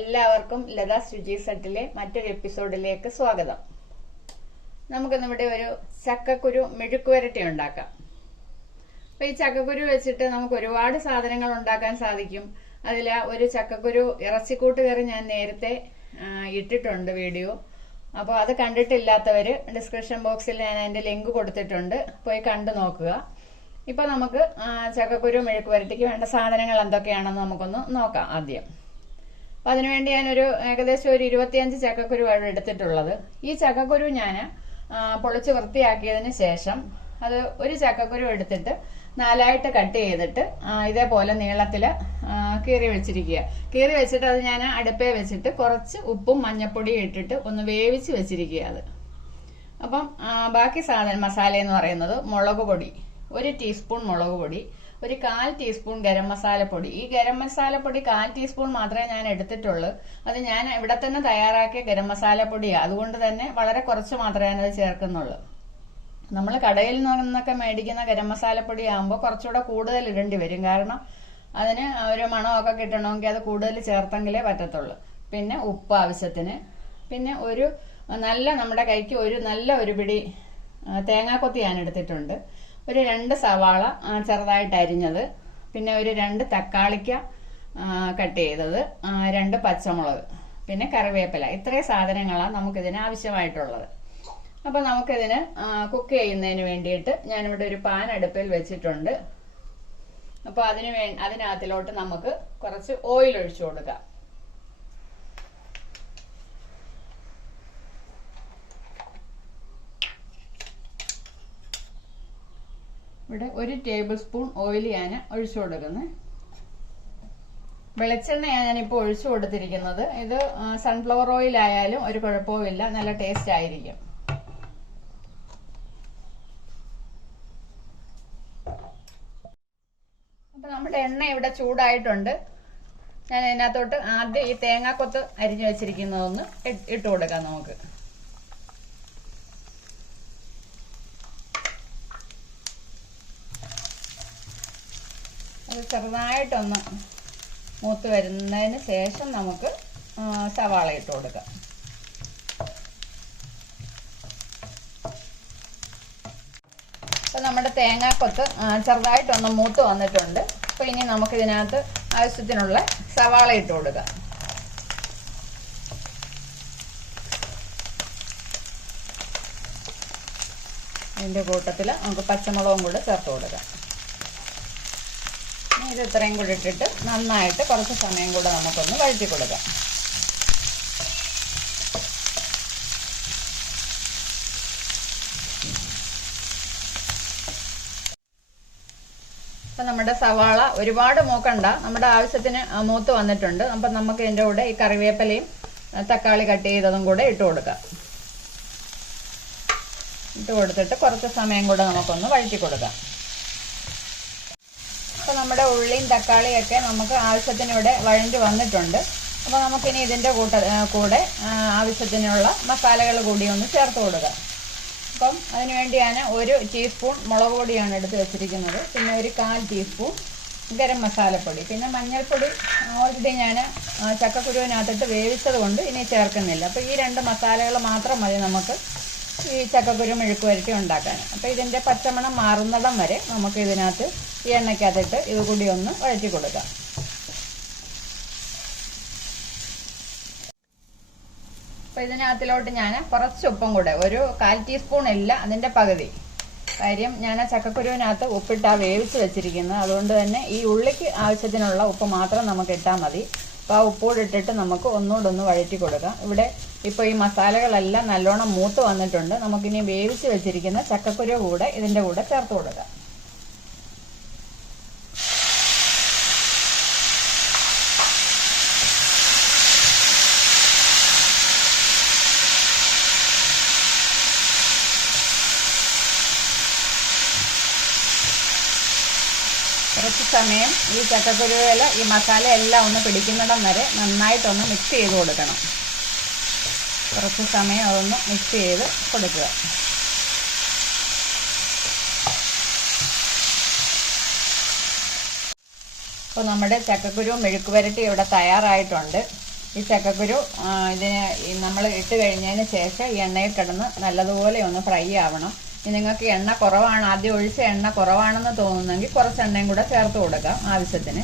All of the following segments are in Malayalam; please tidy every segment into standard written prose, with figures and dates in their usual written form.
എല്ലാവർക്കും ലതാസ് രുചി സെറ്റിലെ മറ്റൊരു എപ്പിസോഡിലേക്ക് സ്വാഗതം. നമുക്കിന്നിവിടെ ഒരു ചക്കക്കുരു മെഴുക്കുവരട്ടി ഉണ്ടാക്കാം. അപ്പൊ ഈ ചക്കക്കുരു വെച്ചിട്ട് നമുക്ക് ഒരുപാട് സാധനങ്ങൾ ഉണ്ടാക്കാൻ സാധിക്കും. അതിൽ ഒരു ചക്കക്കുരു ഇറച്ചിക്കൂട്ട് കറി ഞാൻ നേരത്തെ ഇട്ടിട്ടുണ്ട് വീഡിയോ. അപ്പോൾ അത് കണ്ടിട്ടില്ലാത്തവര് ഡിസ്ക്രിപ്ഷൻ ബോക്സിൽ ഞാൻ അതിന്റെ ലിങ്ക് കൊടുത്തിട്ടുണ്ട്, പോയി കണ്ടു നോക്കുക. ഇപ്പൊ നമുക്ക് ചക്കക്കുരു മെഴുക്കുവരട്ടിക്ക് വേണ്ട സാധനങ്ങൾ എന്തൊക്കെയാണെന്ന് നമുക്കൊന്ന് നോക്കാം ആദ്യം. അപ്പൊ അതിനുവേണ്ടി ഞാനൊരു ഏകദേശം ഒരു 25 ചക്കക്കുരുവാണ് എടുത്തിട്ടുള്ളത്. ഈ ചക്കക്കുരു ഞാൻ പൊളിച്ച് വൃത്തിയാക്കിയതിന് ശേഷം അത് ഒരു ചക്കക്കുരു എടുത്തിട്ട് 4ആയിട്ട് കട്ട് ചെയ്തിട്ട് ഇതേപോലെ നീളത്തില് കീറി വെച്ചിരിക്കുക. കീറി വെച്ചിട്ട് അത് ഞാൻ അടുപ്പേ വെച്ചിട്ട് കുറച്ച് ഉപ്പും മഞ്ഞപ്പൊടിയും ഇട്ടിട്ട് ഒന്ന് വേവിച്ച് വെച്ചിരിക്കുക. അത് അപ്പം ബാക്കി മസാല എന്ന് പറയുന്നത് മുളക് പൊടി, 1 ടീസ്പൂൺ മുളക് പൊടി, ഒരു 1/4 ടീസ്പൂൺ ഗരം മസാലപ്പൊടി. ഈ ഗരം മസാലപ്പൊടി 1/4 ടീസ്പൂൺ മാത്രമേ ഞാൻ എടുത്തിട്ടുള്ളൂ. അത് ഞാൻ ഇവിടെ തന്നെ തയ്യാറാക്കിയ ഗരം മസാലപ്പൊടിയാണ്. അതുകൊണ്ട് തന്നെ വളരെ കുറച്ച് മാത്രമേ ഞാനത് ചേർക്കുന്നുള്ളൂ. നമ്മൾ കടയിൽ നിന്നൊക്കെ മേടിക്കുന്ന ഗരം മസാലപ്പൊടി ആകുമ്പോൾ കുറച്ചുകൂടെ കൂടുതൽ ഇടേണ്ടി വരും. കാരണം അതിന് ഒരു മണമൊക്കെ കിട്ടണമെങ്കിൽ അത് കൂടുതൽ ചേർത്തെങ്കിലേ പറ്റത്തുള്ളൂ. പിന്നെ ഉപ്പ് ആവശ്യത്തിന്, പിന്നെ ഒരു നമ്മുടെ കൈക്ക് ഒരു പിടി തേങ്ങാക്കൊത്തി ഞാൻ എടുത്തിട്ടുണ്ട്, ഒരു 2 സവാള ചെറുതായിട്ട് അരിഞ്ഞത്, പിന്നെ ഒരു 2 തക്കാളിക്ക കട്ട് ചെയ്തത്, 2 പച്ചമുളക്, പിന്നെ കറിവേപ്പില. ഇത്രയും സാധനങ്ങളാണ് നമുക്കിതിന് ആവശ്യമായിട്ടുള്ളത്. അപ്പൊ നമുക്കിതിന് കുക്ക് ചെയ്യുന്നതിന് വേണ്ടിയിട്ട് ഞാനിവിടെ ഒരു പാൻ അടുപ്പിൽ വെച്ചിട്ടുണ്ട്. അപ്പൊ അതിനകത്തിലോട്ട് നമുക്ക് കുറച്ച് ഓയിൽ ഒഴിച്ചു കൊടുക്കാം. ഇവിടെ 1 ടേബിൾ സ്പൂൺ ഓയിൽ ഞാൻ ഒഴിച്ചു കൊടുക്കുന്നത്. വെളിച്ചെണ്ണ ഞാനിപ്പോൾ ഒഴിച്ചു കൊടുത്തിരിക്കുന്നത്. ഇത് സൺഫ്ലവർ ഓയിൽ ആയാലും ഒരു കുഴപ്പവുമില്ല, നല്ല ടേസ്റ്റ് ആയിരിക്കും. അപ്പൊ നമ്മുടെ എണ്ണ ഇവിടെ ചൂടായിട്ടുണ്ട്. ഞാൻ അതിനകത്തോട്ട് ആദ്യം ഈ തേങ്ങാക്കൊത്ത് അരിഞ്ഞു വെച്ചിരിക്കുന്നതൊന്ന് ഇട്ട് കൊടുക്കാം നമുക്ക്. അത് ചെറുതായിട്ടൊന്ന് മൂത്ത് വരുന്നതിന് ശേഷം നമുക്ക് സവാള ഇട്ട് കൊടുക്കാം. അപ്പൊ നമ്മുടെ തേങ്ങാക്കൊത്ത് ചെറുതായിട്ടൊന്ന് മൂത്ത് വന്നിട്ടുണ്ട്. അപ്പൊ ഇനി നമുക്ക് ഇതിനകത്ത് ആവശ്യത്തിനുള്ള സവാള ഇട്ട് കൊടുക്കാം. ഇതിന്റെ കൂട്ടത്തിൽ നമുക്ക് പച്ചമുളകും കൂടെ ചേർത്ത് കൊടുക്കാം. ഇത് ഇത്രയും കൂടി ഇട്ടിട്ട് നന്നായിട്ട് കുറച്ച് സമയം കൂടെ നമുക്കൊന്ന് വഴറ്റി കൊടുക്കാം. അപ്പൊ നമ്മുടെ സവാള ഒരുപാട് മൂക്കണ്ട, നമ്മുടെ ആവശ്യത്തിന് മൂത്ത് വന്നിട്ടുണ്ട്. അപ്പൊ നമുക്ക് ഇതിന്റെ കൂടെ ഈ കറിവേപ്പിലയും തക്കാളി കട്ട് ചെയ്തതും കൂടെ ഇട്ട് കൊടുക്കാം. ഇട്ട് കൊടുത്തിട്ട് കുറച്ച് സമയം കൂടെ നമുക്കൊന്ന് വഴറ്റി കൊടുക്കാം. അപ്പൊ നമ്മുടെ ഉള്ളിയും തക്കാളിയൊക്കെ നമുക്ക് ആവശ്യത്തിന് ഇവിടെ വഴഞ്ഞു വന്നിട്ടുണ്ട്. അപ്പൊ നമുക്കിനി ഇതിന്റെ കൂടെ ആവശ്യത്തിനുള്ള മസാലകൾ കൂടി ഒന്ന് ചേർത്ത് കൊടുക്കാം. അപ്പം അതിനുവേണ്ടി ഞാൻ 1 ടീസ്പൂൺ മുളക് പൊടിയാണ് എടുത്ത് വെച്ചിരിക്കുന്നത്, പിന്നെ ഒരു 1/4 ടീസ്പൂൺ ഗരം മസാലപ്പൊടി, പിന്നെ മഞ്ഞൾപ്പൊടി ഓൾറെഡി ഞാൻ ചക്കക്കുരുവിനകത്തിട്ട് വേവിച്ചത് കൊണ്ട് ഇനി ചേർക്കുന്നില്ല. അപ്പൊ ഈ 2 മസാലകൾ മാത്രം മതി നമുക്ക് ഈ ചക്കക്കുരു മെഴുക്കുവരട്ടി ഉണ്ടാക്കാൻ. അപ്പൊ ഇതിന്റെ പച്ചമണം മാറുന്നിടം വരെ നമുക്ക് ഇതിനകത്ത് ഈ എണ്ണയ്ക്കകത്തിട്ട് ഇത് കൂടി ഒന്ന് വഴറ്റി കൊടുക്കാം. അപ്പൊ ഇതിനകത്തിലോട്ട് ഞാൻ കുറച്ച് ഉപ്പും കൂടെ, ഒരു 1/4 ടീസ്പൂൺ ഇല്ല, അതിന്റെ പകുതി. കാര്യം ഞാൻ ചക്കക്കുരുവിനകത്ത് ഉപ്പിട്ടാ വേവിച്ച് വെച്ചിരിക്കുന്നത്. അതുകൊണ്ട് തന്നെ ഈ ഉള്ളിക്ക് ആവശ്യത്തിനുള്ള ഉപ്പ് മാത്രം നമുക്ക് ഇട്ടാൽ മതി. അപ്പൊ ആ ഉപ്പൂടെ ഇട്ടിട്ട് നമുക്ക് ഒന്നുകൂടെ വഴറ്റി കൊടുക്കാം. ഇവിടെ ഇപ്പൊ ഈ മസാലകളെല്ലാം നല്ലോണം മൂത്ത് വന്നിട്ടുണ്ട്. നമുക്കിനി വേവിച്ച് വെച്ചിരിക്കുന്ന ചക്കക്കുരു കൂടെ ഇതിന്റെ കൂടെ ചേർത്ത് കൊടുക്കാം. കുറച്ച് സമയം ഈ ചക്കക്കുരുവിൽ ഈ മസാല എല്ലാം ഒന്ന് പിടിക്കുന്നിടം വരെ നന്നായിട്ടൊന്ന് മിക്സ് ചെയ്ത് കൊടുക്കണം. കുറച്ച് സമയം അതൊന്ന് മിക്സ് ചെയ്ത് കൊടുക്കുക. അപ്പോൾ നമ്മുടെ ചക്കക്കുരു മെഴുക്കുവരട്ടി ഇവിടെ തയ്യാറായിട്ടുണ്ട്. ഈ ചക്കക്കുരു നമ്മൾ ഇട്ട് കഴിഞ്ഞതിന് ശേഷം ഈ എണ്ണയിൽ കിടന്ന് നല്ലതുപോലെ ഒന്ന് ഫ്രൈ ആവണം. ഇനി നിങ്ങൾക്ക് എണ്ണ കുറവാണ്, ആദ്യം ഒഴിച്ച എണ്ണ കുറവാണെന്ന് തോന്നുന്നെങ്കിൽ കുറച്ച് എണ്ണയും കൂടെ ചേർത്ത് കൊടുക്കാം ആവശ്യത്തിന്.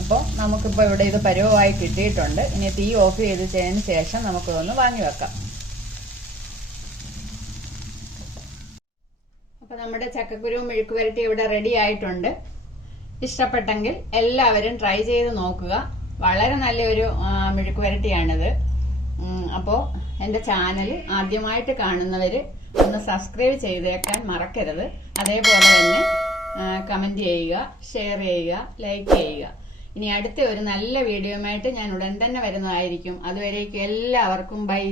അപ്പോൾ നമുക്കിപ്പോൾ ഇവിടെ ഇത് പരുവമായി കിട്ടിയിട്ടുണ്ട്. ഇനി തീ ഓഫ് ചെയ്തതിന് ശേഷം നമുക്കിതൊന്ന് വാങ്ങി വെക്കാം. അപ്പോൾ നമ്മുടെ ചക്കക്കുരു മെഴുക്ക് പുരട്ടി ഇവിടെ റെഡി ആയിട്ടുണ്ട്. ഇഷ്ടപ്പെട്ടെങ്കിൽ എല്ലാവരും ട്രൈ ചെയ്ത് നോക്കുക. വളരെ നല്ലൊരു മെഴുക്ക് പുരട്ടിയാണിത്. അപ്പോൾ എൻ്റെ ചാനൽ ആദ്യമായിട്ട് കാണുന്നവർ ഒന്ന് സബ്സ്ക്രൈബ് ചെയ്തേക്കാൻ മറക്കരുത്. അതേപോലെ തന്നെ കമൻറ്റ് ചെയ്യുക, ഷെയർ ചെയ്യുക, ലൈക്ക് ചെയ്യുക. ഇനി അടുത്ത ഒരു നല്ല വീഡിയോയുമായിട്ട് ഞാൻ ഉടൻ തന്നെ വരുന്നതായിരിക്കും. അതുവരേക്കും എല്ലാവർക്കും ബൈ.